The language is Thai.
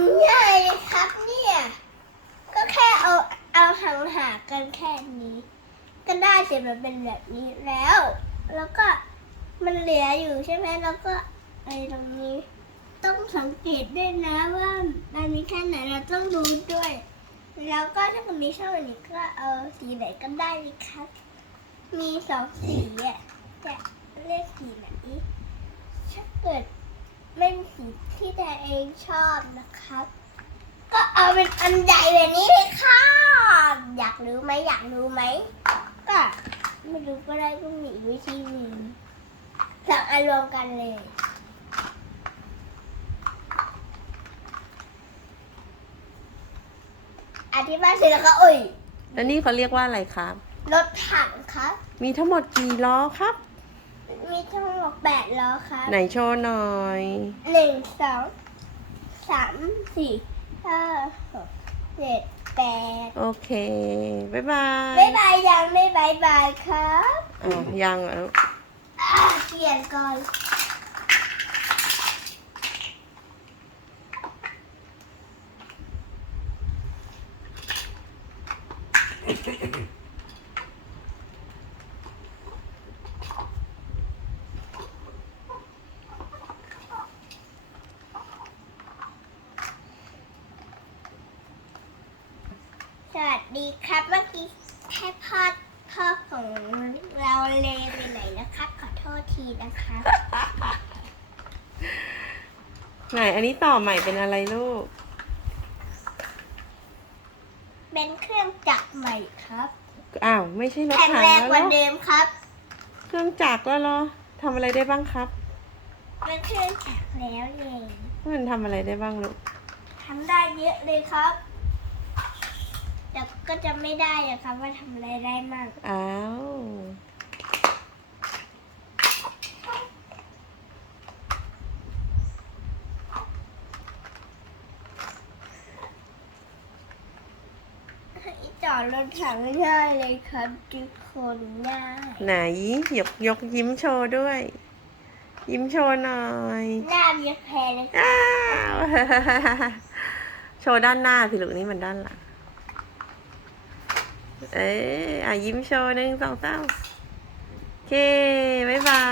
ำง่ายเลยครับเนี่ย ก็แค่เอาเอาหางหากันแค่นี้ ก็ได้เสร็จมันเป็นแบบนี้แล้ว แล้วก็มันเหลืออยู่ใช่ไหมแล้วก็ไอ้ตรงนี้ ต้องสังเกตด้วยนะว่ามันมีแค่ไหนเราต้องรู้ด้วย แล้วก็ถ้ามันมีช่องนี้ก็เอาสีไหนก็ได้เลยครับ มีสองสีอะจะเลือกสีไหนถ้าเกิด ไม่มีสีที่ตัวเองชอบนะครับ ก็เอาเป็นอันใหญ่แบบนี้เลยค่ะ อยากรู้ไหมอยากรู้ไหม ก็ไม่รู้ก็ได้ก็มีอีกวิธีหนึ่งสองอันรวมกันเลยอธิบายเสร็จแล้วก็อุ้ยแล้วนี่เขาเรียกว่าอะไรครับ รถถังครับ มีทั้งหมดกี่ล้อครับ มีทั้งหมดแปดล้อครับไหนโชว์หน่อยหนึ่งสองสามสี่ห้าหกเจ็ดแปดโอเคบ๊ายบายบ๊ายบายยังไม่บายบายครับอ๋อยังเหรออะเปลี่ยนก่อน วัสดีครับเมื่อกี้ให้พ่อพ่อของเราเลไปไหนนะครับ ขอโทษทีนะครับไหนอันนี้ต่อใหม่เป็นอะไรลูก เป็นเครื่องจักรใหม่ครับอ้าวไม่ใช่รถแข็งถังแรงแล้วกเหรว่าอเดิมครับ เครื่องจักรแล้วเหรอทำอะไรได้บ้างครับเป็นเครื่องจักรแล้วเองมันทำอะไรได้บ้างลูก ทำได้เยอะเลยครับ แต่ก็จะไม่ได้อะครับว่าทำอะไรได้มากอ้าวจอดรถถังง่ายเลยครับทุกคนง่ายไหนยกยกยิ้มโชว์ด้วย ยิ้มโชว์หน่อยหน้าเบียแพรเลยครับอ้าวโชว์ด้านหน้าสิลูกนี่มันด้านหลัง เอ้ยอะยิ้มโชว์หนึ่งสองสามโอเค บ๊ายบายอ่าบ๊ายบาย